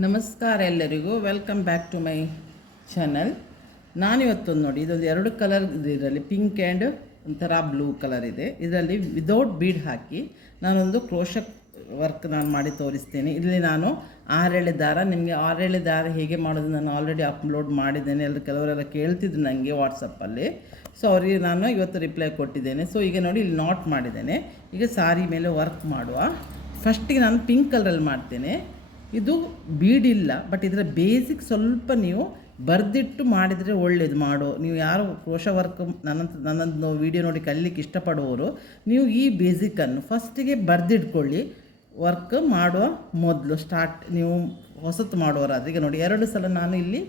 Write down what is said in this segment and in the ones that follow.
ನಮಸ್ಕಾರ ಎಲ್ಲರಿಗೂ, welcome back to my channel. ನಾನಿವತ್ತೊಂದು ನೋಡಿ, ಇದೊಂದು ಎರಡು ಕಲರ್ ಇದೆ. ಇದರಲ್ಲಿ ಪಿಂಕ್ ಆ್ಯಂಡ್ ಒಂಥರ ಬ್ಲೂ ಕಲರ್ ಇದೆ. ಇದರಲ್ಲಿ ವಿದೌಟ್ ಬೀಡ್ ಹಾಕಿ ನಾನೊಂದು ಕ್ರೋಶ ವರ್ಕ್ ಮಾಡಿ ತೋರಿಸ್ತೇನೆ. ಇಲ್ಲಿ ನಾನು 6 ದಾರ, ನಿಮಗೆ 6 ದಾರ ಹೇಗೆ ಮಾಡೋದು ನಾನು ಆಲ್ರೆಡಿ ಅಪ್ಲೋಡ್ ಮಾಡಿದ್ದೇನೆ. ಕೆಲವರೆಲ್ಲ ಕೇಳ್ತಿದ್ರು ನನಗೆ ವಾಟ್ಸಪ್ಪಲ್ಲಿ. ಸೊ ಅವರಿಗೆ ನಾನು ಇವತ್ತು ರಿಪ್ಲೈ ಕೊಟ್ಟಿದ್ದೇನೆ. ಸೊ ಈಗ ನೋಡಿ, ಇಲ್ಲಿ ನಾಟ್ ಮಾಡಿದ್ದೇನೆ. ಈಗ ಸಾರಿ ಮೇಲೆ ವರ್ಕ್ ಮಾಡುವ. ಫಸ್ಟಿಗೆ ನಾನು ಪಿಂಕ್ ಕಲರಲ್ಲಿ ಮಾಡ್ತೇನೆ. ಇದು ಬೀಡಿಲ್ಲ, ಬಟ್ ಇದರ ಬೇಸಿಕ್ ಸ್ವಲ್ಪ ನೀವು ಬರೆದಿಟ್ಟು ಮಾಡಿದರೆ ಒಳ್ಳೆಯದು. ನೀವು ಯಾರು ಕ್ರೋಶ ವರ್ಕ್ ನನ್ನದು ವಿಡಿಯೋ ನೋಡಿ ಕಲಿಲಿಕ್ಕೆ ಇಷ್ಟಪಡುವವರು, ನೀವು ಈ ಬೇಸಿಕ್ಕನ್ನು ಫಸ್ಟಿಗೆ ಬರೆದಿಟ್ಕೊಳ್ಳಿ. ವರ್ಕ್ ಮಾಡುವ ಮೊದಲು ನೀವು ಹೊಸತು ಮಾಡುವರಾದ್ರೆ. ಈಗ ನೋಡಿ, 2 ಸಲ ನಾನು ಇಲ್ಲಿ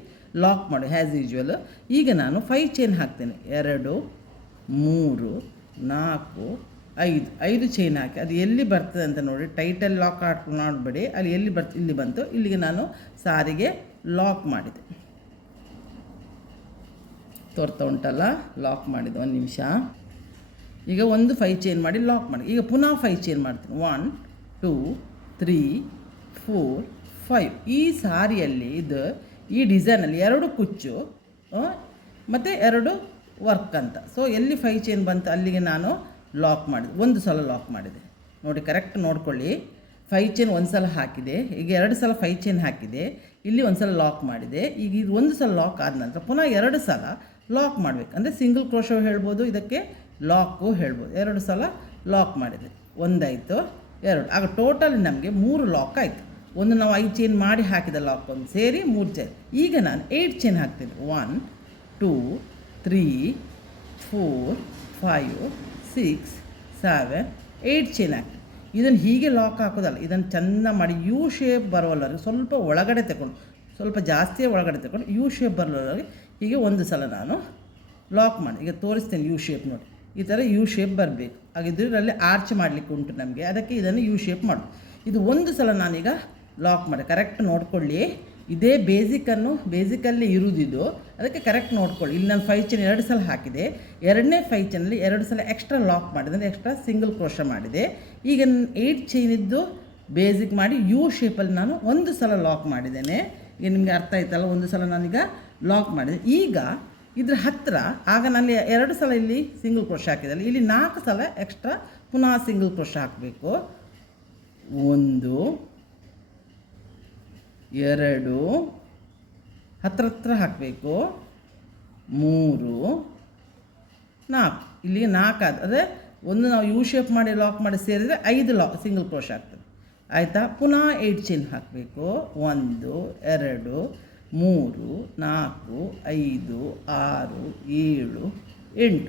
ಲಾಕ್ ಮಾಡಿ ಆ್ಯಸ್ ಯೂಶ್ವಲ್. ಈಗ ನಾನು 5 ಚೈನ್ ಹಾಕ್ತೇನೆ. 2 3 4 5 ಚೈನ್ ಹಾಕಿ ಅದು ಎಲ್ಲಿ ಬರ್ತದೆ ಅಂತ ನೋಡಿ. ಟೈಟಲ್ಲಿ ಲಾಕ್ ಮಾಡಬೇಡಿ, ಅಲ್ಲಿ ಎಲ್ಲಿ ಇಲ್ಲಿ ಬಂತು. ಇಲ್ಲಿಗೆ ನಾನು ಸಾರಿಗೆ ಲಾಕ್ ಮಾಡಿದೆ. ತೋರ್ತಾ ಉಂಟಲ್ಲ, ಲಾಕ್ ಮಾಡಿದೆ. 1 ನಿಮಿಷ. ಈಗ 5 ಚೈನ್ ಮಾಡಿ ಲಾಕ್ ಮಾಡಿ. ಈಗ ಪುನಃ 5 ಚೈನ್ ಮಾಡ್ತೀನಿ. 1 2 3 4 5. ಈ ಸಾರಿಯಲ್ಲಿ ಈ ಡಿಸೈನಲ್ಲಿ 2 ಕುಚ್ಚು ಮತ್ತು 2 ವರ್ಕ್ ಅಂತ. ಸೊ ಎಲ್ಲಿ 5 ಚೈನ್ ಬಂತು ಅಲ್ಲಿಗೆ ನಾನು ಲಾಕ್ ಮಾಡಿದೆ. 1 ಸಲ ಲಾಕ್ ಮಾಡಿದೆ ನೋಡಿ, ಕರೆಕ್ಟ್ ನೋಡ್ಕೊಳ್ಳಿ. 5 ಚೈನ್ 1 ಸಲ ಹಾಕಿದೆ. ಈಗ 2 ಸಲ 5 ಚೈನ್ ಹಾಕಿದೆ. ಇಲ್ಲಿ 1 ಸಲ ಲಾಕ್ ಮಾಡಿದೆ. ಈಗ ಇದು 1 ಸಲ ಲಾಕ್ ಆದ ನಂತರ ಪುನಃ 2 ಸಲ ಲಾಕ್ ಮಾಡಬೇಕು. ಅಂದರೆ ಸಿಂಗಲ್ ಕ್ರೋಶೋ ಹೇಳ್ಬೋದು, ಇದಕ್ಕೆ ಲಾಕು ಹೇಳ್ಬೋದು. 2 ಸಲ ಲಾಕ್ ಮಾಡಿದೆ. 1 ಆಯಿತು, 2. ಆಗ ಟೋಟಲ್ ನಮಗೆ 3 ಲಾಕ್ ಆಯಿತು. ಒಂದು ನಾವು 5 ಚೈನ್ ಮಾಡಿ ಹಾಕಿದ ಲಾಕ್ ಒಂದು ಸೇರಿ 3 ಚೈನ್. ಈಗ ನಾನು 8 ಚೈನ್ ಹಾಕ್ತೀನಿ. 1 2 3 4 5 6 7 8 ಚೈನ್ ಹಾಕಿ. ಇದನ್ನು ಹೀಗೆ ಲಾಕ್ ಹಾಕೋದಲ್ಲ, ಇದನ್ನು ಚೆಂದ ಮಾಡಿ ಯು ಶೇಪ್ ಬರೋಲ್ಲರಿಗೆ ಸ್ವಲ್ಪ ಒಳಗಡೆ ತಗೊಂಡು, ಸ್ವಲ್ಪ ಜಾಸ್ತಿಯೇ ಒಳಗಡೆ ತಗೊಂಡು ಯು ಶೇಪ್ ಬರೋಲ್ಲರಿಗೆ ಹೀಗೆ 1 ಸಲ ನಾನು ಲಾಕ್ ಮಾಡಿ. ಈಗ ತೋರಿಸ್ತೇನೆ ಯು ಶೇಪ್ ನೋಡಿ. ಈ ಥರ ಯು ಶೇಪ್ ಬರಬೇಕು. ಹಾಗಿದ್ರೆ ಇದರಲ್ಲಿ ಆರ್ಚ್ ಮಾಡಲಿಕ್ಕೆ ಉಂಟು ನಮಗೆ, ಅದಕ್ಕೆ ಇದನ್ನು ಯು ಶೇಪ್ ಮಾಡೋದು. ಇದು 1 ಸಲ ನಾನೀಗ ಲಾಕ್ ಮಾಡಿ. ಕರೆಕ್ಟ್ ನೋಡ್ಕೊಳ್ಳಿ, ಇದೇ ಬೇಸಿಕಲ್ಲಿ ಇರುವುದಿದು, ಅದಕ್ಕೆ ಕರೆಕ್ಟ್ ನೋಡ್ಕೊಳ್ಳಿ. ಇಲ್ಲಿ ನಾನು 5 ಚೈನ್ 2 ಸಲ ಹಾಕಿದೆ. 2ನೇ 5 ಚೈನಲ್ಲಿ 2 ಸಲ ಎಕ್ಸ್ಟ್ರಾ ಲಾಕ್ ಮಾಡಿದೆ, ಅಂದರೆ ಎಕ್ಸ್ಟ್ರಾ ಸಿಂಗಲ್ ಕ್ರೋಶ ಮಾಡಿದೆ. ಈಗ 8 ಚೈನಿದ್ದು ಬೇಸಿಕ್ ಮಾಡಿ ಯು ಶೇಪಲ್ಲಿ ನಾನು 1 ಸಲ ಲಾಕ್ ಮಾಡಿದ್ದೇನೆ. ಈಗ ನಿಮಗೆ ಅರ್ಥ ಆಯ್ತಲ್ಲ, 1 ಸಲ ನಾನೀಗ ಲಾಕ್ ಮಾಡಿದೆ. ಈಗ ಇದ್ರ ಹತ್ತಿರ ಆಗ ನಾನು 2 ಸಲ ಇಲ್ಲಿ ಸಿಂಗಲ್ ಕ್ರೋಶ ಹಾಕಿದ್ದಲ್ಲ, ಇಲ್ಲಿ 4 ಸಲ ಎಕ್ಸ್ಟ್ರಾ ಪುನಃ ಸಿಂಗಲ್ ಕ್ರೋಶ ಹಾಕಬೇಕು. 1 2 ಹತ್ರ ಹಾಕಬೇಕು. 3 4 ಇಲ್ಲಿಗೆ 4 ಆದ. ಅದೇ ಒಂದು ನಾವು ಯು ಶೇಪ್ ಮಾಡಿ ಲಾಕ್ ಮಾಡಿ ಸೇರಿದರೆ 5 ಸಿಂಗಲ್ ಕ್ರೋಶ ಆಗ್ತದೆ. ಆಯಿತಾ? ಪುನಃ 8 ಚೈನ್ ಹಾಕಬೇಕು. 1 2 3 4 5 6 7 8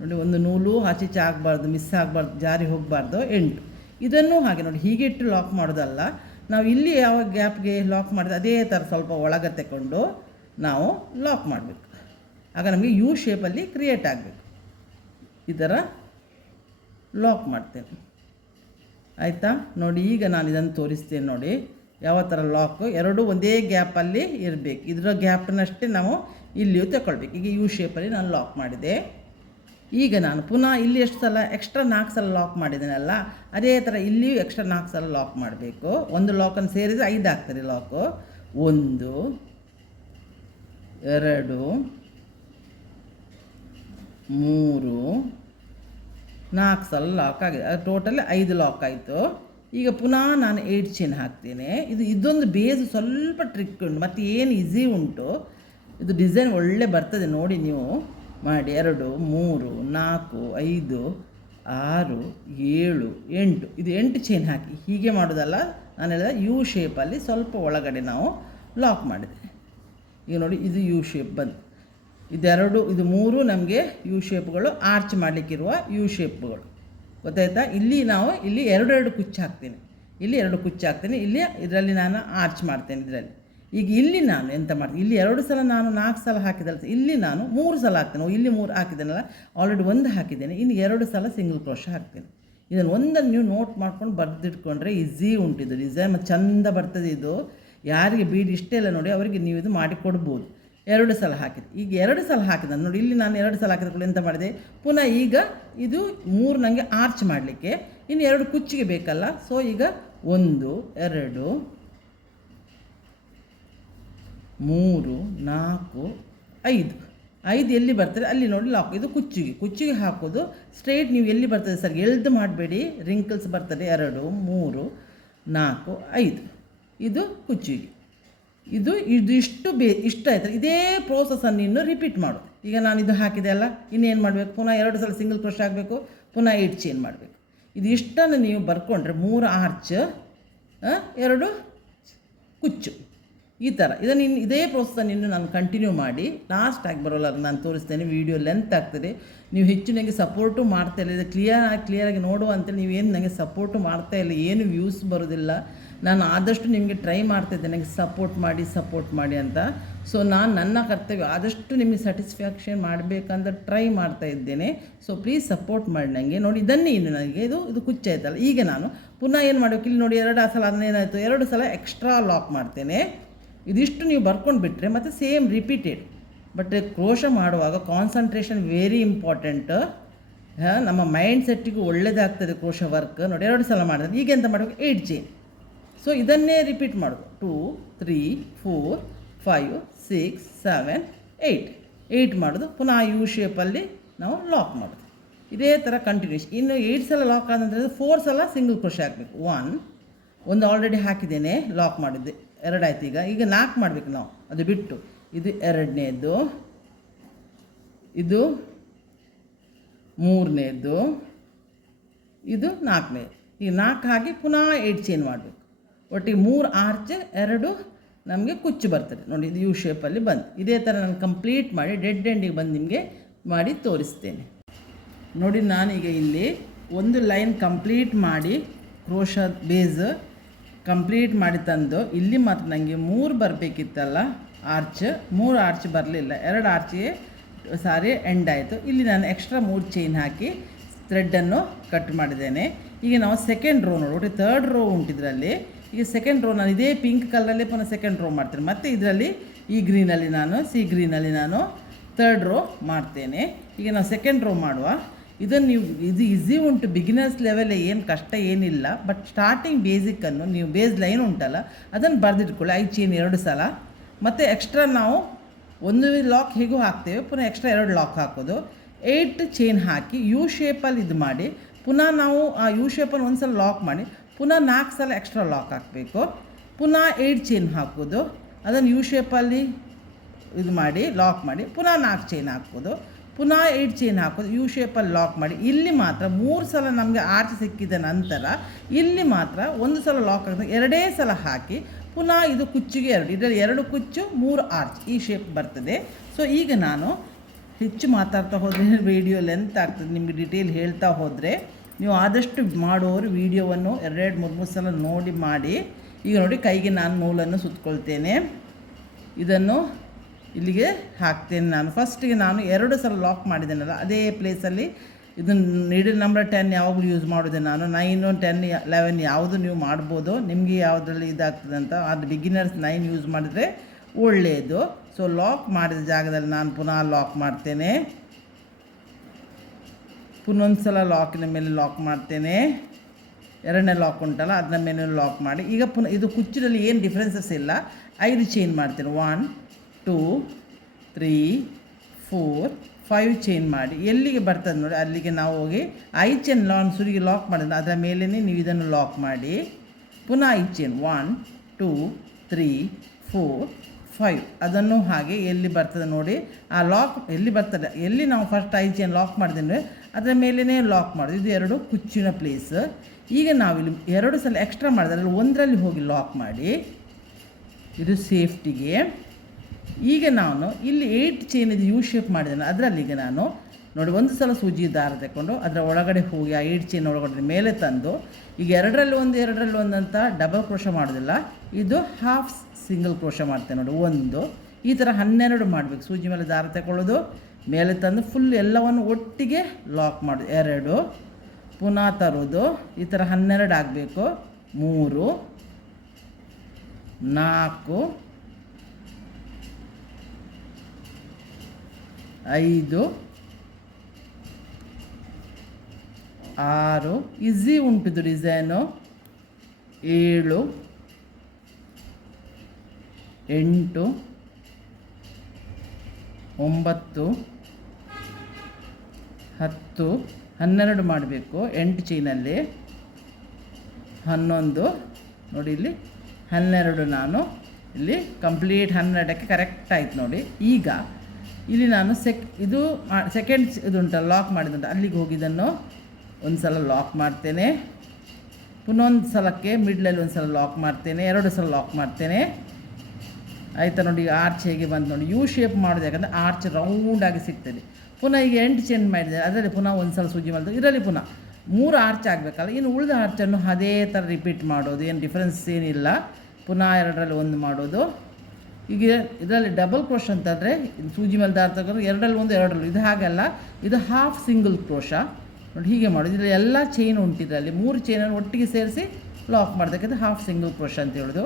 ನೋಡಿ. ಒಂದು ನೂಲು ಆಚೀಚೆ ಆಗಬಾರ್ದು, ಮಿಸ್ ಆಗಬಾರ್ದು, ಜಾರಿ ಹೋಗಬಾರ್ದು. 8 ಇದನ್ನು ಹಾಗೆ ನೋಡಿ, ಹೀಗೆ ಇಟ್ಟು ಲಾಕ್ ಮಾಡೋದಲ್ಲ. ನಾವು ಇಲ್ಲಿ ಯಾವ ಗ್ಯಾಪ್ಗೆ ಲಾಕ್ ಮಾಡಿದೆ ಅದೇ ಥರ ಸ್ವಲ್ಪ ಒಳಗೆ ತಗೊಂಡು ನಾವು ಲಾಕ್ ಮಾಡಬೇಕು. ಆಗ ನಮಗೆ ಯು ಶೇಪಲ್ಲಿ ಕ್ರಿಯೇಟ್ ಆಗಬೇಕು. ಈ ಥರ ಲಾಕ್ ಮಾಡ್ತೇನೆ. ಆಯಿತಾ? ನೋಡಿ, ಈಗ ನಾನು ಇದನ್ನು ತೋರಿಸ್ತೇನೆ ನೋಡಿ ಯಾವ ಥರ ಲಾಕು. 2 ಒಂದೇ ಗ್ಯಾಪಲ್ಲಿ ಇರಬೇಕು. ಇದರ ಗ್ಯಾಪ್ನಷ್ಟೇ ನಾವು ಇಲ್ಲಿಯೂ ತಗೊಳ್ಬೇಕು. ಈಗ ಯು ಶೇಪಲ್ಲಿ ನಾನು ಲಾಕ್ ಮಾಡಿದೆ. ಈಗ ನಾನು ಪುನಃ ಇಲ್ಲಿ ಎಷ್ಟು ಸಲ ಎಕ್ಸ್ಟ್ರಾ 4 ಸಲ ಲಾಕ್ ಮಾಡಿದ್ದೇನಲ್ಲ, ಅದೇ ಥರ ಇಲ್ಲಿಯೂ ಎಕ್ಸ್ಟ್ರಾ 4 ಸಲ ಲಾಕ್ ಮಾಡಬೇಕು. ಒಂದು ಲಾಕನ್ನು ಸೇರಿದರೆ 5 ಆಗ್ತದೆ ಲಾಕು. 1 2 3 4 ಸಲ ಲಾಕ್ ಆಗಿದೆ. ಅದು ಟೋಟಲ್ 5 ಲಾಕ್ ಆಯಿತು. ಈಗ ಪುನಃ ನಾನು 8 ಚೈನ್ ಹಾಕ್ತೇನೆ. ಇದೊಂದು ಬೇಸ್ ಸ್ವಲ್ಪ ಟ್ರಿಕ್ ಉಂಟು, ಮತ್ತು ಏನು ಈಸಿ ಉಂಟು. ಇದು ಡಿಸೈನ್ ಒಳ್ಳೆ ಬರ್ತದೆ ನೋಡಿ, ನೀವು ಮಾಡಿ. 2 3 4 5 6 7 8 ಇದು 8 ಚೈನ್ ಹಾಕಿ ಹೀಗೆ ಮಾಡೋದಲ್ಲ. ನಾನು ಹೇಳಿದ ಯು ಶೇಪಲ್ಲಿ ಸ್ವಲ್ಪ ಒಳಗಡೆ ನಾವು ಲಾಕ್ ಮಾಡಿದೆ. ಈಗ ನೋಡಿ, ಇದು ಯು ಶೇಪ್ ಬಂತು. ಇದು 3 ನಮಗೆ ಯು ಶೇಪ್ಗಳು, ಆರ್ಚ್ ಮಾಡಲಿಕ್ಕಿರುವ ಯು ಶೇಪ್ಗಳು. ಗೊತ್ತಾಯ್ತಾ? ಇಲ್ಲಿ 2 ಕುಚ್ಚು ಹಾಕ್ತೀನಿ. ಇಲ್ಲಿ 2 ಕುಚ್ಚು ಹಾಕ್ತೀನಿ. ಇಲ್ಲಿ ಇದರಲ್ಲಿ ನಾನು ಆರ್ಚ್ ಮಾಡ್ತೇನೆ. ಇದರಲ್ಲಿ ಈಗ ಇಲ್ಲಿ ನಾನು ಎಂತ ಮಾಡ್ತೀನಿ, ಇಲ್ಲಿ 2 ಸಲ ನಾನು 4 ಸಲ ಹಾಕಿದಲ್ಲ, ಇಲ್ಲಿ ನಾನು 3 ಸಲ ಹಾಕ್ತೇನೆ. ಇಲ್ಲಿ 3 ಹಾಕಿದ್ದೇನಲ್ಲ, ಆಲ್ರೆಡಿ 1 ಹಾಕಿದ್ದೇನೆ. ಇನ್ನು 2 ಸಲ ಸಿಂಗಲ್ ಕ್ರೋಶ ಹಾಕ್ತೇನೆ. ಇದನ್ನು ಒಂದನ್ನು ನೀವು ನೋಟ್ ಮಾಡ್ಕೊಂಡು ಬರೆದಿಟ್ಕೊಂಡ್ರೆ ಈಸಿ ಉಂಟಿದು ಡಿಸೈನ್, ಮತ್ತು ಚೆಂದ ಬರ್ತದೆ. ಇದು ಯಾರಿಗೆ ಬೀಡ್ ಇಷ್ಟ ಇಲ್ಲ ನೋಡಿ, ಅವರಿಗೆ ನೀವು ಇದು ಮಾಡಿ ಕೊಡ್ಬೋದು. 2 ಸಲ ಹಾಕಿದೆ. ಈಗ 2 ಸಲ ಹಾಕಿದ ನೋಡಿ, ಇಲ್ಲಿ ನಾನು 2 ಸಲ ಹಾಕಿದ ಕೂಡ ಎಂತ ಮಾಡಿದೆ, ಪುನಃ ಈಗ ಇದು 3 ನನಗೆ ಆರ್ಚ್ ಮಾಡಲಿಕ್ಕೆ ಇನ್ನು 2 ಕುಚ್ಚಿಗೆ ಬೇಕಲ್ಲ. ಸೊ ಈಗ 1 2 3 4 5 5 ಎಲ್ಲಿ ಬರ್ತದೆ ಅಲ್ಲಿ ನೋಡಿ ಲಾಕ್. ಇದು ಕುಚ್ಚಿಗೆ ಹಾಕೋದು ಸ್ಟ್ರೈಟ್. ನೀವು ಎಲ್ಲಿ ಬರ್ತದೆ ಸರ್ ಎಳ್ದು ಮಾಡಬೇಡಿ, ರಿಂಕಲ್ಸ್ ಬರ್ತದೆ. 2 3 4 5 ಇದು ಕುಚ್ಚಿಗೆ. ಇದು ಇಷ್ಟು ಇಷ್ಟ ಆಯ್ತು. ಇದೇ ಪ್ರೋಸೆಸನ್ನು ಇನ್ನು ರಿಪೀಟ್ ಮಾಡು. ಈಗ ನಾನು ಇದು ಹಾಕಿದೆ ಅಲ್ಲ, ಇನ್ನೇನು ಮಾಡಬೇಕು, ಪುನಃ 2 ಸಲ ಸಿಂಗಲ್ ಕ್ರೋಶೆ ಆಗಬೇಕು, ಪುನಃ 8 ಚೈನ್ ಮಾಡಬೇಕು. ಇದು ಇಷ್ಟನ್ನು ನೀವು ಬರ್ಕೊಂಡ್ರೆ 3 ಆರ್ಚ್ 2 ಕುಚ್ಚು ಈ ಥರ. ಇದನ್ನು ಇದೇ ಪ್ರೋಸೆಸನ್ನು ಇನ್ನು ನಾನು ಕಂಟಿನ್ಯೂ ಮಾಡಿ ಲಾಸ್ಟಾಗಿ ಬರೋಲ್ಲ ನಾನು ತೋರಿಸ್ತೇನೆ. ವೀಡಿಯೋ ಲೆಂತ್ ಆಗ್ತದೆ. ನೀವು ಹೆಚ್ಚು ನನಗೆ ಸಪೋರ್ಟು ಮಾಡ್ತಾ ಇಲ್ಲ. ಇದು ಕ್ಲಿಯರಾಗಿ ನೋಡುವ ಅಂತೇಳಿ ನೀವೇನು ನನಗೆ ಸಪೋರ್ಟು ಮಾಡ್ತಾ ಇಲ್ಲ, ಏನು ವ್ಯೂಸ್ ಬರೋದಿಲ್ಲ. ನಾನು ಆದಷ್ಟು ನಿಮಗೆ ಟ್ರೈ ಮಾಡ್ತಾಯಿದ್ದೆ ನನಗೆ ಸಪೋರ್ಟ್ ಮಾಡಿ ಅಂತ. ಸೊ ನಾನು ನನ್ನ ಕರ್ತವ್ಯ ಆದಷ್ಟು ನಿಮಗೆ ಸ್ಯಾಟಿಸ್ಫ್ಯಾಕ್ಷನ್ ಮಾಡಬೇಕಂತ ಟ್ರೈ ಮಾಡ್ತಾ ಇದ್ದೇನೆ. ಸೊ ಪ್ಲೀಸ್ ಸಪೋರ್ಟ್ ಮಾಡಿ ನನಗೆ. ನೋಡಿ ಇದನ್ನೇ ಇನ್ನು ನನಗೆ ಇದು ಕುಚ್ಚಾಯ್ತಲ್ಲ. ಈಗ ನಾನು ಪುನಃ ಏನು ಮಾಡಬೇಕು, ಇಲ್ಲಿ ನೋಡಿ 2 ಸಲ ಅದನ್ನೇನಾಯಿತು, 2 ಸಲ ಎಕ್ಸ್ಟ್ರಾ ಲಾಕ್ ಮಾಡ್ತೇನೆ. ಇದಿಷ್ಟು ನೀವು ಬರ್ಕೊಂಡು ಬಿಟ್ಟರೆ ಮತ್ತು ಸೇಮ್ ರಿಪೀಟೆಡ್. ಬಟ್ ಕ್ರೋಶ ಮಾಡುವಾಗ ಕಾನ್ಸಂಟ್ರೇಷನ್ ವೆರಿ ಇಂಪಾರ್ಟೆಂಟ್. ನಮ್ಮ ಮೈಂಡ್ ಸೆಟ್ಟಿಗೂ ಒಳ್ಳೆಯದಾಗ್ತದೆ ಕ್ರೋಶ ವರ್ಕ್. ನೋಡಿ 2 ಸಲ ಮಾಡಿದ್ರೆ ಈಗ ಎಂತ ಮಾಡಬೇಕು, 8 ಚೈನ್. ಸೊ ಇದನ್ನೇ ರಿಪೀಟ್ ಮಾಡೋದು. 2 3 4 5 6 7 8 ಮಾಡೋದು. ಪುನಃ ಯು ಶೇಪಲ್ಲಿ ನಾವು ಲಾಕ್ ಮಾಡೋದು. ಇದೇ ಥರ ಕಂಟಿನ್ಯೂಷನ್. ಇನ್ನು 8 ಸಲ ಲಾಕ್ ಆದಂದರೆ 4 ಸಲ ಸಿಂಗಲ್ ಕ್ರೋಶೆ ಹಾಕಬೇಕು. ಒಂದು ಆಲ್ರೆಡಿ ಹಾಕಿದ್ದೇನೆ, ಲಾಕ್ ಮಾಡಿದ್ದೆ, 2 ಆಯ್ತು. ಈಗ 4 ಮಾಡಬೇಕು ನಾವು, ಅದು ಬಿಟ್ಟು. ಇದು 2ನೇದು, ಇದು 3ನೇದು, ಇದು 4ನೇದು. ಈಗ 4 ಹಾಕಿ ಪುನಃ 8 ಚೈನ್ ಮಾಡಬೇಕು. ಒಟ್ಟಿಗೆ 3 ಆರ್ಚ್ 2 ನಮಗೆ ಕುಚ್ಚು ಬರ್ತದೆ. ನೋಡಿ ಇದು ಯು ಶೇಪಲ್ಲಿ ಬಂದು. ಇದೇ ಥರ ನಾನು ಕಂಪ್ಲೀಟ್ ಮಾಡಿ ಡೆಡ್ ಎಂಡಿಗೆ ಬಂದು ನಿಮಗೆ ಮಾಡಿ ತೋರಿಸ್ತೇನೆ. ನೋಡಿ ನಾನೀಗ ಇಲ್ಲಿ ಒಂದು ಲೈನ್ ಕಂಪ್ಲೀಟ್ ಮಾಡಿ ಕ್ರೋಶ ಬೇಸ್ ಕಂಪ್ಲೀಟ್ ಮಾಡಿ ತಂದು, ಇಲ್ಲಿ ಮಾತ್ರ ನನಗೆ 3 ಬರಬೇಕಿತ್ತಲ್ಲ ಆರ್ಚ್, 3 ಆರ್ಚ್ ಬರಲಿಲ್ಲ. 2 ಆರ್ಚಿಗೆ ಎಂಡ್ ಆಯಿತು. ಇಲ್ಲಿ ನಾನು ಎಕ್ಸ್ಟ್ರಾ 3 ಚೈನ್ ಹಾಕಿ ಥ್ರೆಡ್ಡನ್ನು ಕಟ್ ಮಾಡಿದ್ದೇನೆ. ಈಗ ನಾವು ಸೆಕೆಂಡ್ ರೋ ನೋಡಿ, 3rd ರೋ ಉಂಟಿದ್ರಲ್ಲಿ. ಈಗ ಸೆಕೆಂಡ್ ರೋ ನಾನು ಇದೇ ಪಿಂಕ್ ಕಲರಲ್ಲಿ ಪುನಃ ಸೆಕೆಂಡ್ ರೋ ಮಾಡ್ತೇನೆ. ಮತ್ತು ಇದರಲ್ಲಿ ಈ ಗ್ರೀನಲ್ಲಿ ನಾನು ಗ್ರೀನಲ್ಲಿ ನಾನು 3rd ರೋ ಮಾಡ್ತೇನೆ. ಈಗ ನಾವು ಸೆಕೆಂಡ್ ರೋ ಮಾಡುವ. ಇದು ಈಸಿ ಉಂಟು, ಬಿಗಿನರ್ಸ್ ಲೆವೆಲ್, ಏನು ಕಷ್ಟ ಏನಿಲ್ಲ. ಬಟ್ ಸ್ಟಾರ್ಟಿಂಗ್ ಬೇಸಿಕ್ಕನ್ನು ನೀವು ಬೇಸ್ ಲೈನ್ ಉಂಟಲ್ಲ ಅದನ್ನು ಬರೆದಿಟ್ಕೊಳ್ಳಿ. 5 ಚೈನ್ 2 ಸಲ, ಮತ್ತು ಎಕ್ಸ್ಟ್ರಾ ನಾವು 1 ಲಾಕ್ ಹೇಗೂ ಹಾಕ್ತೇವೆ, ಪುನಃ ಎಕ್ಸ್ಟ್ರಾ 2 ಲಾಕ್ ಹಾಕೋದು. 8 ಚೈನ್ ಹಾಕಿ ಯು ಶೇಪಲ್ಲಿ ಇದು ಮಾಡಿ, ಪುನಃ ನಾವು ಆ ಯು ಶೇಪನ್ನು 1 ಸಲ ಲಾಕ್ ಮಾಡಿ ಪುನಃ 4 ಸಲ ಎಕ್ಸ್ಟ್ರಾ ಲಾಕ್ ಹಾಕಬೇಕು. ಪುನಃ 8 ಚೈನ್ ಹಾಕೋದು, ಅದನ್ನು ಯು ಶೇಪಲ್ಲಿ ಇದು ಮಾಡಿ ಲಾಕ್ ಮಾಡಿ ಪುನಃ 4 ಚೈನ್ ಹಾಕೋದು, ಪುನಃ 8 ಚೈನ್ ಹಾಕೋದು, ಯು ಶೇಪಲ್ಲಿ ಲಾಕ್ ಮಾಡಿ. ಇಲ್ಲಿ ಮಾತ್ರ 3 ಸಲ ನಮಗೆ ಆರ್ಚ್ ಸಿಕ್ಕಿದ ನಂತರ ಇಲ್ಲಿ ಮಾತ್ರ 1 ಸಲ ಲಾಕ್ ಹಾಕಿದ್ರೆ 2 ಸಲ ಹಾಕಿ ಪುನಃ ಇದು ಕುಚ್ಚಿಗೆ 2, ಇದರಲ್ಲಿ 2 ಕುಚ್ಚು 3 ಆರ್ಚ್ ಈ ಶೇಪ್ ಬರ್ತದೆ. ಸೊ ಈಗ ನಾನು ಹೆಚ್ಚು ಮಾತಾಡ್ತಾ ಹೋದರೆ ವಿಡಿಯೋ ಲೆಂತ್ ಆಗ್ತದೆ. ನಿಮಗೆ ಡೀಟೇಲ್ ಹೇಳ್ತಾ ಹೋದರೆ ನೀವು ಆದಷ್ಟು ಮಾಡೋರು ವಿಡಿಯೋವನ್ನು 2-3 ಸಲ ನೋಡಿ ಮಾಡಿ. ಈಗ ನೋಡಿ ಕೈಗೆ ನಾನು ನೂಲನ್ನು ಸುತ್ತಕೊಳ್ತೇನೆ, ಇದನ್ನು ಇಲ್ಲಿಗೆ ಹಾಕ್ತೇನೆ. ನಾನು ಫಸ್ಟಿಗೆ ನಾನು 2 ಸಲ ಲಾಕ್ ಮಾಡಿದ್ದೇನಲ್ಲ ಅದೇ ಪ್ಲೇಸಲ್ಲಿ ಇದನ್ನು ನೀಡಲ್ ನಂಬರ್ 10 ಯಾವಾಗಲೂ ಯೂಸ್ ಮಾಡೋದೆ ನಾನು. 9 10 11 ಯಾವುದು ನೀವು ಮಾಡ್ಬೋದು, ನಿಮಗೆ ಯಾವುದರಲ್ಲಿ ಇದಾಗ್ತದೆ ಅಂತ. ಅದು ಬಿಗಿನರ್ಸ್ 9 ಯೂಸ್ ಮಾಡಿದರೆ ಒಳ್ಳೆಯದು. ಸೊ ಲಾಕ್ ಮಾಡಿದ ಜಾಗದಲ್ಲಿ ನಾನು ಪುನಃ ಲಾಕ್ ಮಾಡ್ತೇನೆ, ಪುನೊಂದು ಸಲ ಲಾಕಿನ ಮೇಲೆ ಲಾಕ್ ಮಾಡ್ತೇನೆ. 2ನೇ ಲಾಕ್ ಉಂಟಲ್ಲ ಅದರ ಮೇಲೆ ಲಾಕ್ ಮಾಡಿ. ಈಗ ಪುನಃ ಇದು ಕುಚ್ಚಿನಲ್ಲಿ ಏನು ಡಿಫ್ರೆನ್ಸಸ್ ಇಲ್ಲ. 5 ಚೈನ್ ಮಾಡ್ತೇನೆ. 1 2 3 4 5 ಚೈನ್ ಮಾಡಿ ಎಲ್ಲಿಗೆ ಬರ್ತದೆ ನೋಡಿ ಅಲ್ಲಿಗೆ ನಾವು ಹೋಗಿ 5 ಚೈನ್ ಸುರಿಗೆ ಲಾಕ್ ಮಾಡಿದ್ರೆ ಅದರ ಮೇಲೇ ನೀವು ಇದನ್ನು ಲಾಕ್ ಮಾಡಿ ಪುನಃ 5 ಚೈನ್ 1 2 3 4 5 ಅದನ್ನು ಹಾಗೆ ಎಲ್ಲಿ ಬರ್ತದೆ ನೋಡಿ ಆ ಲಾಕ್ ಎಲ್ಲಿ ಬರ್ತದೆ, ಎಲ್ಲಿ ನಾವು ಫಸ್ಟ್ 5 ಚೈನ್ ಲಾಕ್ ಮಾಡಿದ್ರೆ ಅದರ ಮೇಲೇ ಲಾಕ್ ಮಾಡೋದು. ಇದು 2 ಕುಚ್ಚಿನ ಪ್ಲೇಸ್. ಈಗ ನಾವಿಲ್ಲಿ 2 ಸಲ ಎಕ್ಸ್ಟ್ರಾ ಮಾಡಿದ್ರೆ ಅಲ್ಲಿ ಒಂದರಲ್ಲಿ ಹೋಗಿ ಲಾಕ್ ಮಾಡಿ, ಇದು ಸೇಫ್ಟಿಗೆ. ಈಗ ನಾನು ಇಲ್ಲಿ 8 ಚೈನ್ ಇದು ಯು ಶೇಪ್ ಮಾಡಿದ್ದೇನೆ, ಅದರಲ್ಲಿಗೆ ನಾನು ನೋಡಿ 1 ಸಲ ಸೂಜಿ ದಾರ ತಗೊಂಡು ಅದರ ಒಳಗಡೆ ಹೋಗಿ ಆ 8 ಚೈನ್ ಒಳಗಡೆ ಮೇಲೆ ತಂದು, ಈಗ 2ರಲ್ಲಿ 1 2ರಲ್ಲಿ 1 ಅಂತ ಡಬಲ್ ಕ್ರೋಶ ಮಾಡೋದಿಲ್ಲ, ಇದು ಹಾಫ್ ಸಿಂಗಲ್ ಕ್ರೋಶ ಮಾಡ್ತೇನೆ ನೋಡಿ. 1 ಈ ಥರ 12 ಮಾಡಬೇಕು. ಸೂಜಿ ಮೇಲೆ ದಾರ ತಗೊಳ್ಳೋದು, ಮೇಲೆ ತಂದು ಫುಲ್ ಎಲ್ಲವನ್ನು ಒಟ್ಟಿಗೆ ಲಾಕ್ ಮಾಡೋದು. 2 ಪುನಃ ತರೋದು, ಈ ಥರ 12 ಆಗಬೇಕು. 3 4 5 6 ಈಸಿ ಉಂಟಿದ್ದು ಡಿಸೈನು. 7 8 9 10 12 ಮಾಡಬೇಕು 8 ಚೈನಲ್ಲಿ 11 ನೋಡಿ ಇಲ್ಲಿ 12 ನಾನು ಇಲ್ಲಿ ಕಂಪ್ಲೀಟ್ 12ಕ್ಕೆ ಕರೆಕ್ಟ್ ಆಯ್ತು ನೋಡಿ. ಈಗ ಇಲ್ಲಿ ನಾನು ಇದು ಸೆಕೆಂಡ್ ಇದು ಉಂಟಲ್ಲ ಲಾಕ್ ಮಾಡಿದಂತ ಅಲ್ಲಿಗೆ ಹೋಗಿದ್ದನ್ನು ಒಂದು ಸಲ ಲಾಕ್ ಮಾಡ್ತೇನೆ, ಪುನಃ ಒಂದು ಸಲಕ್ಕೆ ಮಿಡ್ಲಲ್ಲಿ ಒಂದು ಸಲ ಲಾಕ್ ಮಾಡ್ತೇನೆ, 2 ಸಲ ಲಾಕ್ ಮಾಡ್ತೇನೆ ಆಯಿತಾ. ನೋಡಿ ಈಗ ಆರ್ಚ್ ಹೇಗೆ ಬಂತು ನೋಡಿ, ಯು ಶೇಪ್ ಮಾಡೋದು ಯಾಕಂದರೆ ಆರ್ಚ್ ರೌಂಡಾಗಿ ಸಿಗ್ತದೆ. ಪುನಃ ಈಗ 8 ಚೇಂಜ್ ಮಾಡಿದೆ, ಅದರಲ್ಲಿ ಪುನಃ ಒಂದು ಸಲ ಸೂಜಿ ಮಾಡಿದೆ, ಇದರಲ್ಲಿ ಪುನಃ 3 ಆರ್ಚ್ ಆಗಬೇಕಲ್ಲ. ಇನ್ನು ಉಳಿದ ಆರ್ಚನ್ನು ಅದೇ ಥರ ರಿಪೀಟ್ ಮಾಡೋದು, ಏನು ಡಿಫ್ರೆನ್ಸ್ ಏನಿಲ್ಲ. ಪುನಃ 2ರಲ್ಲಿ 1 ಮಾಡೋದು. ಈಗ ಇದರಲ್ಲಿ ಡಬಲ್ ಕ್ರೋಶ ಅಂತಂದರೆ ಸೂಜಿ ಮೇಲೆ ದಾರ ತಗೊಂಡು 2ರಲ್ಲಿ 1 2ರಲ್ಲಿ ಇದು ಹಾಗಲ್ಲ, ಇದು ಹಾಫ್ ಸಿಂಗಲ್ ಕ್ರೋಶ ನೋಡಿ ಹೀಗೆ ಮಾಡೋದು. ಇದರಲ್ಲಿ ಎಲ್ಲ ಚೈನ್ ಉಂಟಿದ್ರಲ್ಲಿ 3 ಚೈನನ್ನು ಒಟ್ಟಿಗೆ ಸೇರಿಸಿ ಲಾಕ್ ಮಾಡೋದಕ್ಕೆ ಹಾಫ್ ಸಿಂಗಲ್ ಕ್ರೋಶ ಅಂತ ಹೇಳೋದು.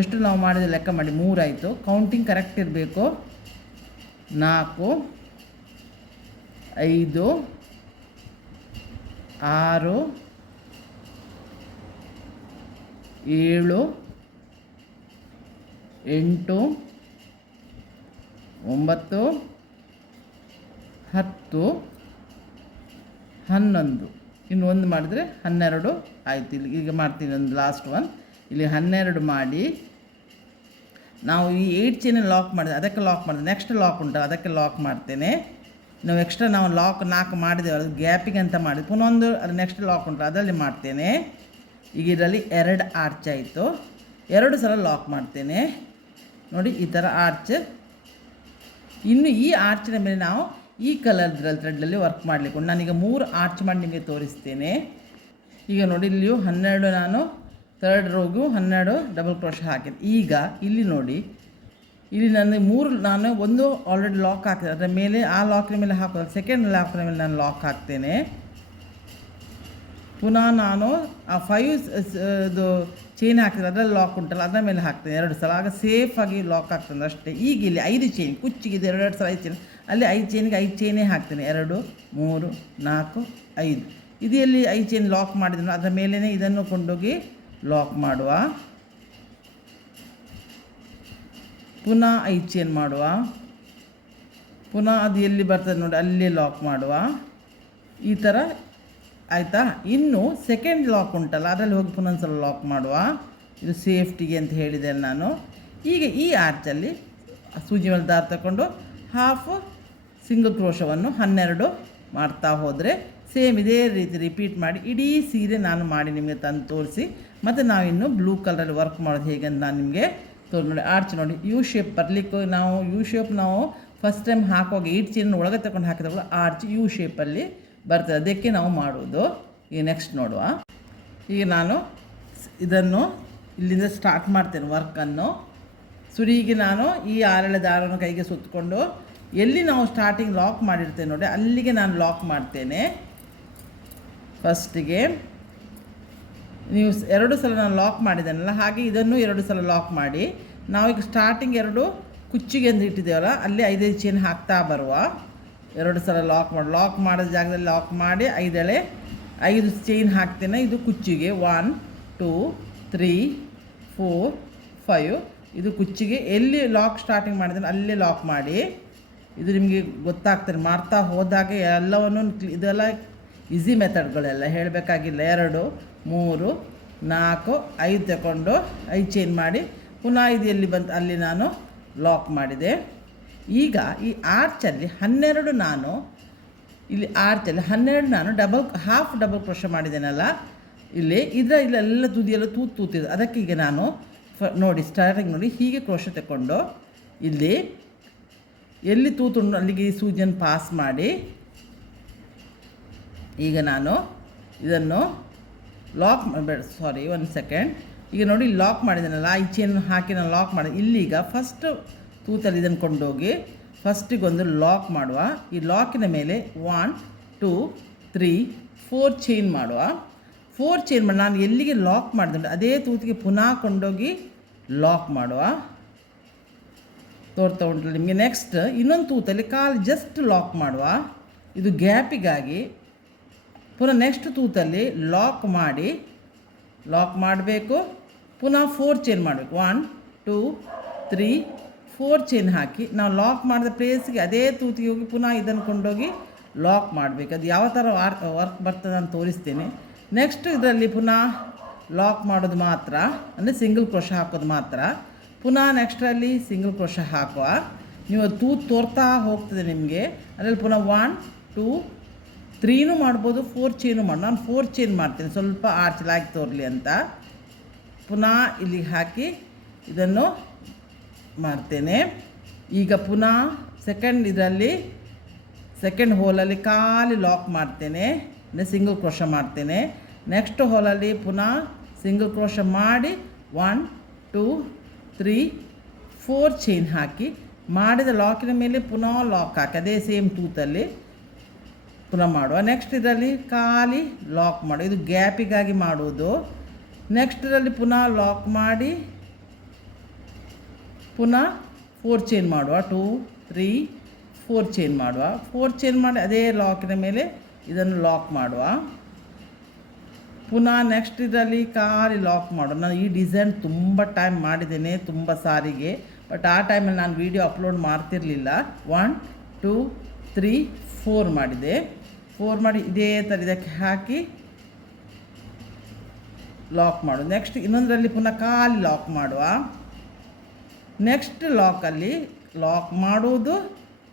ಎಷ್ಟು ನಾವು ಮಾಡಿದ ಲೆಕ್ಕ ಮಾಡಿ 3 ಆಯಿತು. ಕೌಂಟಿಂಗ್ ಕರೆಕ್ಟ್ ಇರಬೇಕು. 4 5 6 7 8 9 10 11 ಇನ್ನು 1 ಮಾಡಿದರೆ 12 ಆಯಿತು. ಇಲ್ಲಿ ಈಗ ಮಾಡ್ತೀನಿ ಒಂದು ಲಾಸ್ಟ್ ಒನ್. ಇಲ್ಲಿ 12 ಮಾಡಿ ನಾವು ಈ 8 ಚೈನಲ್ಲಿ ಲಾಕ್ ಮಾಡಿದೆ, ಅದಕ್ಕೆ ಲಾಕ್ ಮಾಡಿದೆ. ನೆಕ್ಸ್ಟ್ ಲಾಕ್ ಉಂಟು ಅದಕ್ಕೆ ಲಾಕ್ ಮಾಡ್ತೇನೆ. ನಾವು ಎಕ್ಸ್ಟ್ರಾ ನಾವು ಲಾಕ್ 4 ಮಾಡಿದ್ದೇವೆ, ಅದು ಗ್ಯಾಪಿಗೆ ಅಂತ ಮಾಡಿದೆ. ಪುನಃ ಒಂದು ಅದು ನೆಕ್ಸ್ಟ್ ಲಾಕ್ ಉಂಟು ಅದರಲ್ಲಿ ಮಾಡ್ತೇನೆ. ಈಗ ಇದರಲ್ಲಿ 2 ಆರ್ಚ್ ಆಯಿತು. 2 ಸಲ ಲಾಕ್ ಮಾಡ್ತೇನೆ ನೋಡಿ ಈ ಥರ ಆರ್ಚ್. ಇನ್ನು ಈ ಆರ್ಚಿನ ಮೇಲೆ ನಾವು ಈ ಕಲರ್ದ್ರಲ್ಲಿ ಥ್ರೆಡ್ಡಲ್ಲಿ ವರ್ಕ್ ಮಾಡಲಿಕ್ಕೆ ಉಂಟು. ನಾನೀಗ 3 ಆರ್ಚ್ ಮಾಡಿ ನಿಮಗೆ ತೋರಿಸ್ತೇನೆ. ಈಗ ನೋಡಿ ಇಲ್ಲಿಯೂ 12 ನಾನು 3rd ರೋಗೂ 12 ಡಬಲ್ ಕ್ರೋಶ ಹಾಕಿದೆ. ಈಗ ಇಲ್ಲಿ ನೋಡಿ ಇಲ್ಲಿ ನಾನು 3 ನಾನು ಒಂದು ಆಲ್ರೆಡಿ ಲಾಕ್ ಹಾಕಿದೆ, ಅದರ ಮೇಲೆ ಆ ಲಾಕಿನ ಮೇಲೆ ಹಾಕೋದು, ಸೆಕೆಂಡ್ ಲಾಕಿನ ಮೇಲೆ ನಾನು ಲಾಕ್ ಹಾಕ್ತೇನೆ. ಪುನಃ ನಾನು ಆ 5 ಇದು ಚೈನ್ ಹಾಕಿದ್ರೆ ಅದರಲ್ಲಿ ಲಾಕ್ ಉಂಟಲ್ಲ ಅದರ ಮೇಲೆ ಹಾಕ್ತೇನೆ 2 ಸಲ, ಆಗ ಸೇಫಾಗಿ ಲಾಕ್ ಆಗ್ತದೆ ಅಷ್ಟೇ. ಈಗ ಇಲ್ಲಿ 5 ಚೈನ್ ಕುಚ್ಚಿಗಿದೆ, 2 ಸಲ 5 ಚೈನ್, ಅಲ್ಲಿ 5 ಚೈನಿಗೆ 5 ಚೈನೇ ಹಾಕ್ತೇನೆ. 2 3 4 5 ಇದು ಎಲ್ಲಿ 5 ಚೈನ್ ಲಾಕ್ ಮಾಡಿದ್ರು ಅದರ ಮೇಲೇ ಇದನ್ನು ಕೊಂಡೋಗಿ ಲಾಕ್ ಮಾಡುವ. ಪುನಃ 5 ಚೈನ್ ಮಾಡುವ, ಪುನಃ ಅದು ಎಲ್ಲಿ ಬರ್ತದೆ ನೋಡಿ ಅಲ್ಲೇ ಲಾಕ್ ಮಾಡುವ. ಈ ಥರ ಆಯಿತಾ. ಇನ್ನು ಸೆಕೆಂಡ್ ಲಾಕ್ ಉಂಟಲ್ಲ ಅದರಲ್ಲಿ ಹೋಗಿ ಪುನಃ ಸಲ ಲಾಕ್ ಮಾಡುವ. ಇದು ಸೇಫ್ಟಿಗೆ ಅಂತ ಹೇಳಿದೆ ನಾನು. ಈಗ ಈ ಆರ್ಚಲ್ಲಿ ಸೂಜಿ ಮೇಲೆ ದಾರ ತಗೊಂಡು ಹಾಫ್ ಸಿಂಗಲ್ ಕ್ರೋಶವನ್ನು 12 ಮಾಡ್ತಾ ಹೋದರೆ ಸೇಮ್ ಇದೇ ರೀತಿ ರಿಪೀಟ್ ಮಾಡಿ ಇಡೀ ಸೀರೆ ನಾನು ಮಾಡಿ ನಿಮಗೆ ತಂದು ತೋರಿಸಿ, ಮತ್ತು ನಾವಿನ್ನು ಬ್ಲೂ ಕಲರಲ್ಲಿ ವರ್ಕ್ ಮಾಡೋದು ಹೇಗೆ ಅಂತ ನಾನು ನಿಮಗೆ ನೋಡಿ. ಆರ್ಚ್ ನೋಡಿ ಯು ಶೇಪ್ ಬರಲಿಕ್ಕೆ ನಾವು ಯು ಶೇಪ್ ನಾವು ಫಸ್ಟ್ ಟೈಮ್ ಹಾಕುವಾಗ 8 ಚೈನ್ ಒಳಗೆ ತಗೊಂಡು ಹಾಕಿದಾಗ ಆರ್ಚ್ ಯು ಶೇಪಲ್ಲಿ ಬರ್ತದೆ, ಅದಕ್ಕೆ ನಾವು ಮಾಡುವುದು. ಈಗ ನೆಕ್ಸ್ಟ್ ನೋಡುವ. ಈಗ ನಾನು ಇದನ್ನು ಇಲ್ಲಿಂದ ಸ್ಟಾರ್ಟ್ ಮಾಡ್ತೇನೆ ವರ್ಕನ್ನು. ಸುರಿಗೆ ನಾನು ಈ 6 ದಾರವನ್ನು ಕೈಗೆ ಸುತ್ತಕೊಂಡು ಎಲ್ಲಿ ನಾವು ಸ್ಟಾರ್ಟಿಂಗ್ ಲಾಕ್ ಮಾಡಿರ್ತೇವೆ ನೋಡಿ ಅಲ್ಲಿಗೆ ನಾನು ಲಾಕ್ ಮಾಡ್ತೇನೆ. ಫಸ್ಟಿಗೆ ನೀವು 2 ಸಲ ನಾನು ಲಾಕ್ ಮಾಡಿದ್ದೇನಲ್ಲ ಹಾಗೆ ಇದನ್ನು 2 ಸಲ ಲಾಕ್ ಮಾಡಿ, ನಾವೀಗ ಸ್ಟಾರ್ಟಿಂಗ್ 2 ಕುಚ್ಚಿಗೆ ಅಂತ ಇಟ್ಟಿದ್ದೇವಲ್ಲ ಅಲ್ಲಿ 5 ಚೈನ್ ಹಾಕ್ತಾ ಬರುವ. 2 ಸಲ ಲಾಕ್ ಮಾಡಿದ ಜಾಗದಲ್ಲಿ ಲಾಕ್ ಮಾಡಿ 5 ಚೈನ್ ಹಾಕ್ತೇನೆ. ಇದು ಕುಚ್ಚಿಗೆ 1 2 3 4 5 ಇದು ಕುಚ್ಚಿಗೆ ಎಲ್ಲಿ ಲಾಕ್ ಸ್ಟಾರ್ಟಿಂಗ್ ಮಾಡಿದ್ರೆ ಅಲ್ಲೇ ಲಾಕ್ ಮಾಡಿ. ಇದು ನಿಮಗೆ ಗೊತ್ತಾಗ್ತದೆ ಮಾಡ್ತಾ ಹೋದಾಗೆ ಎಲ್ಲವನ್ನು. ಇದೆಲ್ಲ ಈಸಿ ಮೆಥಡ್ಗಳೆಲ್ಲ ಹೇಳಬೇಕಾಗಿಲ್ಲ. 2 3 4 5 ತಗೊಂಡು 5 ಚೈನ್ ಮಾಡಿ ಪುನಃ ಇದು ಎಲ್ಲಿ ಬಂತು ಅಲ್ಲಿ ನಾನು ಲಾಕ್ ಮಾಡಿದೆ. ಈಗ ಈ ಆರ್ಚಲ್ಲಿ 12 ನಾನು ಇಲ್ಲಿ ಆರ್ಚಲ್ಲಿ 12 ನಾನು ಹಾಫ್ ಡಬಲ್ ಕ್ರೋಶ ಮಾಡಿದ್ದೇನಲ್ಲ ಇಲ್ಲಿ ಇಲ್ಲೆಲ್ಲ ತುದಿಯೆಲ್ಲ ತೂತಿದೆ. ಅದಕ್ಕೆ ಈಗ ನಾನು ನೋಡಿ ಸ್ಟಾರ್ಟಿಂಗ್ ನೋಡಿ ಹೀಗೆ ಕ್ರೋಶ ತಗೊಂಡು ಇಲ್ಲಿ ಎಲ್ಲಿ ತೂತುಂಡು ಅಲ್ಲಿಗೆ ಈ ಸೂಜಿಯನ್ನು ಪಾಸ್ ಮಾಡಿ, ಈಗ ನಾನು ಇದನ್ನು ಲಾಕ್ ಸಾರಿ 1 ಸೆಕೆಂಡ್. ಈಗ ನೋಡಿ ಲಾಕ್ ಮಾಡಿದ್ದೇನಲ್ಲ ಈ ಚೈನ್ ಹಾಕಿ ನಾನು ಲಾಕ್ ಮಾಡಿದೆ. ಇಲ್ಲಿಗ ಫಸ್ಟ್ ತೂತಲ್ಲಿ ಇದನ್ನು ಕೊಂಡೋಗಿ ಫಸ್ಟಿಗೊಂದು ಲಾಕ್ ಮಾಡುವ. ಈ ಲಾಕಿನ ಮೇಲೆ 1 2 3 4 ಚೈನ್ ಮಾಡುವ. 4 ಚೈನ್ ಮಾಡಿ ನಾನು ಎಲ್ಲಿಗೆ ಲಾಕ್ ಮಾಡಿದೆ ಅದೇ ತೂತಿಗೆ ಪುನಃ ಕೊಂಡೋಗಿ ಲಾಕ್ ಮಾಡುವ. ತೋರ್ತಾ ಉಂಟು ನಿಮಗೆ. ನೆಕ್ಸ್ಟ್ ಇನ್ನೊಂದು ತೂತಲ್ಲಿ ಕಾಲು ಜಸ್ಟ್ ಲಾಕ್ ಮಾಡುವ, ಇದು ಗ್ಯಾಪಿಗಾಗಿ. ಪುನಃ ನೆಕ್ಸ್ಟ್ ತೂತಲ್ಲಿ ಲಾಕ್ ಮಾಡಬೇಕು, ಪುನಃ 4 ಚೈನ್ ಮಾಡಬೇಕು. 1 2 3 4 ಚೈನ್ ಹಾಕಿ ನಾವು ಲಾಕ್ ಮಾಡಿದ ಪ್ಲೇಸ್ಗೆ ಅದೇ ತೂತಿಗೆ ಹೋಗಿ ಪುನಃ ಇದನ್ನು ಕೊಂಡೋಗಿ ಲಾಕ್ ಮಾಡಬೇಕು. ಅದು ಯಾವ ಥರ ವರ್ಕ್ ಬರ್ತದೆ ಅಂತ ತೋರಿಸ್ತೀನಿ. ನೆಕ್ಸ್ಟ್ ಇದರಲ್ಲಿ ಪುನಃ ಲಾಕ್ ಮಾಡೋದು ಮಾತ್ರ, ಅಂದರೆ ಸಿಂಗಲ್ ಕ್ರೋಶ ಹಾಕೋದು ಮಾತ್ರ. ಪುನಃ ನೆಕ್ಸ್ಟಲ್ಲಿ ಸಿಂಗಲ್ ಕ್ರೋಶ ಹಾಕುವ. ನೀವು ಅದು ತೂತು ತೋರ್ತಾ ಹೋಗ್ತದೆ ನಿಮಗೆ. ಅದರಲ್ಲಿ ಪುನಃ 1 2 3 ಮಾಡ್ಬೋದು, 4 ಚೈನು ಮಾಡಿ. ನಾನು 4 ಚೈನ್ ಮಾಡ್ತೀನಿ, ಸ್ವಲ್ಪ ಆರ್ಚಲಾಗಿ ತೋರಲಿ ಅಂತ. ಪುನಃ ಇಲ್ಲಿ ಹಾಕಿ ಇದನ್ನು ಮಾಡ್ತೇನೆ. ಈಗ ಪುನಃ ಸೆಕೆಂಡ್ ಹೋಲಲ್ಲಿ ಖಾಲಿ ಲಾಕ್ ಮಾಡ್ತೇನೆ, ಅಂದರೆ ಸಿಂಗಲ್ ಕ್ರೋಶ ಮಾಡ್ತೇನೆ. ನೆಕ್ಸ್ಟ್ ಹೋಲಲ್ಲಿ ಪುನಃ ಸಿಂಗಲ್ ಕ್ರೋಶ ಮಾಡಿ 1 2 3 4 ಚೈನ್ ಹಾಕಿ ಮಾಡಿದ ಲಾಕಿನ ಮೇಲೆ ಪುನಃ ಲಾಕ್ ಹಾಕಿ ಅದೇ ಸೇಮ್ ತೂತಲ್ಲಿ ಪುನಃ ಮಾಡುವ. ನೆಕ್ಸ್ಟ್ ಇದರಲ್ಲಿ ಖಾಲಿ ಲಾಕ್ ಮಾಡು, ಇದು ಗ್ಯಾಪಿಗಾಗಿ ಮಾಡುವುದು. ನೆಕ್ಸ್ಟ್ ಇದರಲ್ಲಿ ಪುನಃ ಲಾಕ್ ಮಾಡಿ ಪುನಃ 4 ಚೈನ್ ಮಾಡುವ. 2 3 4 ಚೈನ್ ಮಾಡುವ. 4 ಚೈನ್ ಮಾಡಿ ಅದೇ ಲಾಕಿನ ಮೇಲೆ ಇದನ್ನು ಲಾಕ್ ಮಾಡುವ. ಪುನಃ ನೆಕ್ಸ್ಟ್ ಇದರಲ್ಲಿ ಖಾಲಿ ಲಾಕ್ ಮಾಡು. ನಾನು ಈ ಡಿಸೈನ್ ತುಂಬ ಟೈಮ್ ಮಾಡಿದ್ದೇನೆ, ತುಂಬ ಸಾರಿಗೆ. ಬಟ್ ಆ ಟೈಮಲ್ಲಿ ನಾನು ವೀಡಿಯೋ ಅಪ್ಲೋಡ್ ಮಾಡ್ತಿರಲಿಲ್ಲ. 1 2 3 4 ಮಾಡಿದೆ. 4 ಮಾಡಿ ಇದೇ ಥರ ಇದಕ್ಕೆ ಹಾಕಿ ಲಾಕ್ ಮಾಡು. ನೆಕ್ಸ್ಟ್ ಇನ್ನೊಂದರಲ್ಲಿ ಪುನಃ ಖಾಲಿ ಲಾಕ್ ಮಾಡುವ. ನೆಕ್ಸ್ಟ್ ಲಾಕಲ್ಲಿ ಲಾಕ್ ಮಾಡುವುದು,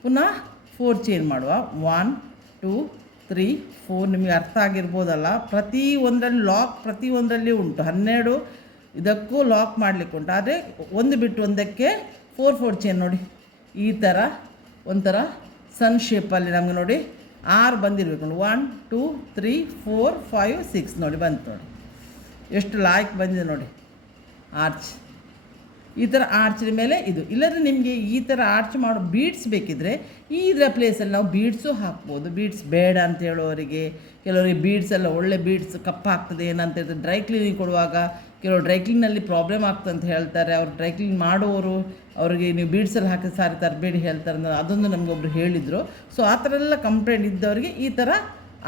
ಪುನಃ 4 ಚೈನ್ ಮಾಡುವ. 1 2 3 4 ನಿಮಗೆ ಅರ್ಥ ಆಗಿರ್ಬೋದಲ್ಲ. ಪ್ರತಿಯೊಂದರಲ್ಲಿ ಉಂಟು 12 ಇದಕ್ಕೂ ಲಾಕ್ ಮಾಡಲಿಕ್ಕೆ ಉಂಟು. ಆದರೆ ಒಂದು ಬಿಟ್ಟು ಒಂದಕ್ಕೆ 4 ಚೈನ್ ನೋಡಿ. ಈ ಥರ ಒಂಥರ ಸನ್ ಶೇಪಲ್ಲಿ ನಮಗೆ ನೋಡಿ 6 ಬಂದಿರಬೇಕು ನೋಡಿ. 1 2 3 4 5 6 ನೋಡಿ ಬಂತು ನೋಡಿ, ಎಷ್ಟು ಲಾಯ್ಕ್ ಬಂದಿದೆ ನೋಡಿ ಆರ್ಚ್. ಈ ಥರ ಆರ್ಚಿನ ಮೇಲೆ ಇದು. ಇಲ್ಲದ್ರೆ ನಿಮಗೆ ಈ ಥರ ಆರ್ಚ್ ಮಾಡೋ ಬೀಡ್ಸ್ ಬೇಕಿದ್ದರೆ ಇದರ ಪ್ಲೇಸಲ್ಲಿ ನಾವು ಬೀಡ್ಸು ಹಾಕ್ಬೋದು. ಬೀಡ್ಸ್ ಬೇಡ ಅಂತ ಹೇಳೋರಿಗೆ, ಕೆಲವರಿಗೆ ಬೀಡ್ಸ್ ಎಲ್ಲ ಒಳ್ಳೆ ಬೀಡ್ಸ್ ಕಪ್ಪಾಗ್ತದೆ ಏನಂತ ಹೇಳ್ತಾರೆ. ಡ್ರೈ ಕ್ಲೀನಿಂಗ್ ಕೊಡುವಾಗ ಕೆಲವರು ಡ್ರೈ ಕ್ಲೀನಲ್ಲಿ ಪ್ರಾಬ್ಲಮ್ ಆಗ್ತದೆ ಅಂತ ಹೇಳ್ತಾರೆ. ಅವ್ರು ಡ್ರೈ ಕ್ಲೀನ್ ಮಾಡೋರು ಅವರಿಗೆ ನೀವು ಬೀಡ್ಸಲ್ಲಿ ಹಾಕಿ ಸಾರಿ ತರಬೇಡಿ ಹೇಳ್ತಾರೆ ಅಂತ ಅದೊಂದು ನಮಗೊಬ್ರು ಹೇಳಿದರು. ಸೊ ಆ ಥರ ಎಲ್ಲ ಕಂಪ್ಲೇಂಟ್ ಇದ್ದವರಿಗೆ ಈ ಥರ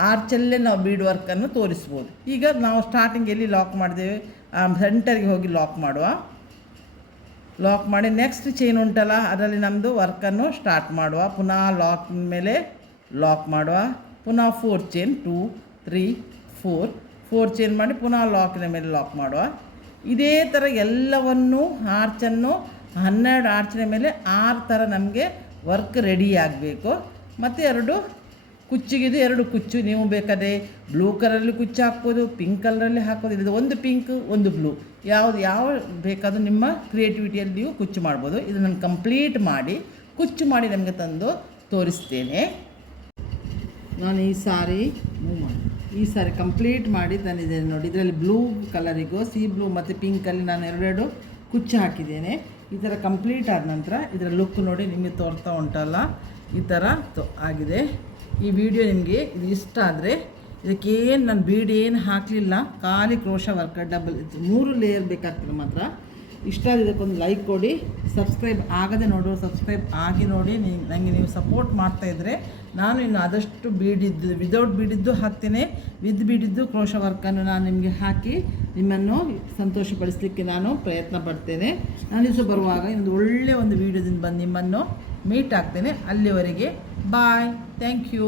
ಆರ್ಚಲ್ಲೇ ನಾವು ಬೀಡ್ ವರ್ಕನ್ನು ತೋರಿಸ್ಬೋದು. ಈಗ ನಾವು ಸ್ಟಾರ್ಟಿಂಗ್ ಎಲ್ಲಿ ಲಾಕ್ ಮಾಡಿದ್ದೇವೆ ಸೆಂಟರ್ಗೆ ಹೋಗಿ ಲಾಕ್ ಮಾಡುವ. ಲಾಕ್ ಮಾಡಿ ನೆಕ್ಸ್ಟ್ ಚೈನ್ ಉಂಟಲ್ಲ ಅದರಲ್ಲಿ ನಮ್ಮದು ವರ್ಕನ್ನು ಸ್ಟಾರ್ಟ್ ಮಾಡುವ. ಪುನಃ ಲಾಕ್ ಮೇಲೆ ಲಾಕ್ ಮಾಡುವ. ಪುನಃ 4 ಚೈನ್ 2 3 4 ಚೈನ್ ಮಾಡಿ ಪುನಃ ಲಾಕಿನ ಮೇಲೆ ಲಾಕ್ ಮಾಡುವ. ಇದೇ ಥರ ಎಲ್ಲವನ್ನು ಆರ್ಚನ್ನು 12 ಆರ್ಚಿನ ಮೇಲೆ 6 ಥರ ನಮಗೆ ವರ್ಕ್ ರೆಡಿ ಆಗಬೇಕು. ಮತ್ತು 2 ಕುಚ್ಚಿಗಿದು 2 ಕುಚ್ಚು. ನೀವು ಬೇಕಾದರೆ ಬ್ಲೂ ಕಲರಲ್ಲಿ ಕುಚ್ಚು ಹಾಕ್ಬೋದು, ಪಿಂಕ್ ಕಲರಲ್ಲಿ ಹಾಕ್ಬೋದು. ಇದು ಒಂದು ಪಿಂಕ್ ಒಂದು ಬ್ಲೂ, ಯಾವ ಬೇಕಾದರೂ ನಿಮ್ಮ ಕ್ರಿಯೇಟಿವಿಟಿಯಲ್ಲಿ ನೀವು ಕುಚ್ಚು ಮಾಡ್ಬೋದು. ಇದನ್ನು ಕಂಪ್ಲೀಟ್ ಮಾಡಿ ಕುಚ್ಚು ಮಾಡಿ ನಮಗೆ ತಂದು ತೋರಿಸ್ತೇನೆ. ನಾನು ಈ ಸಾರಿ ಕಂಪ್ಲೀಟ್ ಮಾಡಿ ತಂದಿದ್ದೇನೆ ನೋಡಿ. ಇದರಲ್ಲಿ ಬ್ಲೂ ಕಲರಿಗೂ ಸಿ ಬ್ಲೂ ಮತ್ತು ಪಿಂಕಲ್ಲಿ ನಾನು 2 ಕುಚ್ಚು ಹಾಕಿದ್ದೇನೆ. ಈ ಥರ ಕಂಪ್ಲೀಟ್ ಆದ ನಂತರ ಇದರ ಲುಕ್ ನೋಡಿ ನಿಮಗೆ ತೋರ್ತಾ ಉಂಟಲ್ಲ, ಈ ಥರ ಆಗಿದೆ. ಈ ವಿಡಿಯೋ ನಿಮಗೆ ಇದು ಇಷ್ಟ ಆದರೆ ಇದಕ್ಕೇನು ನಾನು ಬೀಡ್ ಏನು ಹಾಕಲಿಲ್ಲ, ಖಾಲಿ ಕ್ರೋಶ ವರ್ಕ್ ಡಬಲ್ 3 ಲೇಯರ್ ಬೇಕಾಗ್ತದೆ ಮಾತ್ರ. ಇಷ್ಟ ಆದರೆ ಇದಕ್ಕೊಂದು ಲೈಕ್ ಕೊಡಿ. ಸಬ್ಸ್ಕ್ರೈಬ್ ಆಗದೆ ನೋಡೋರು ಸಬ್ಸ್ಕ್ರೈಬ್ ಆಗಿ ನೋಡಿ. ನನಗೆ ನೀವು ಸಪೋರ್ಟ್ ಮಾಡ್ತಾಯಿದ್ರೆ ನಾನು ಇನ್ನು ಆದಷ್ಟು ಬೀಡಿದ್ದು ವಿದೌಟ್ ಬೀಡಿದ್ದು ಹಾಕ್ತೇನೆ, ವಿತ್ ಬೀಡಿದ್ದು ಕ್ರೋಶ ವರ್ಕನ್ನು ನಾನು ನಿಮಗೆ ಹಾಕಿ ನಿಮ್ಮನ್ನು ಸಂತೋಷಪಡಿಸಲಿಕ್ಕೆ ನಾನು ಪ್ರಯತ್ನ ಪಡ್ತೇನೆ. ನಾನು ದಿವಸ ಬರುವಾಗ ಒಂದು ಒಳ್ಳೆಯ ಒಂದು ವೀಡಿಯೋದಿಂದ ಬಂದು ನಿಮ್ಮನ್ನು ಮೀಟ್ ಆಗ್ತೇನೆ. ಅಲ್ಲಿವರೆಗೆ ಬಾಯ್, ಥ್ಯಾಂಕ್ ಯು.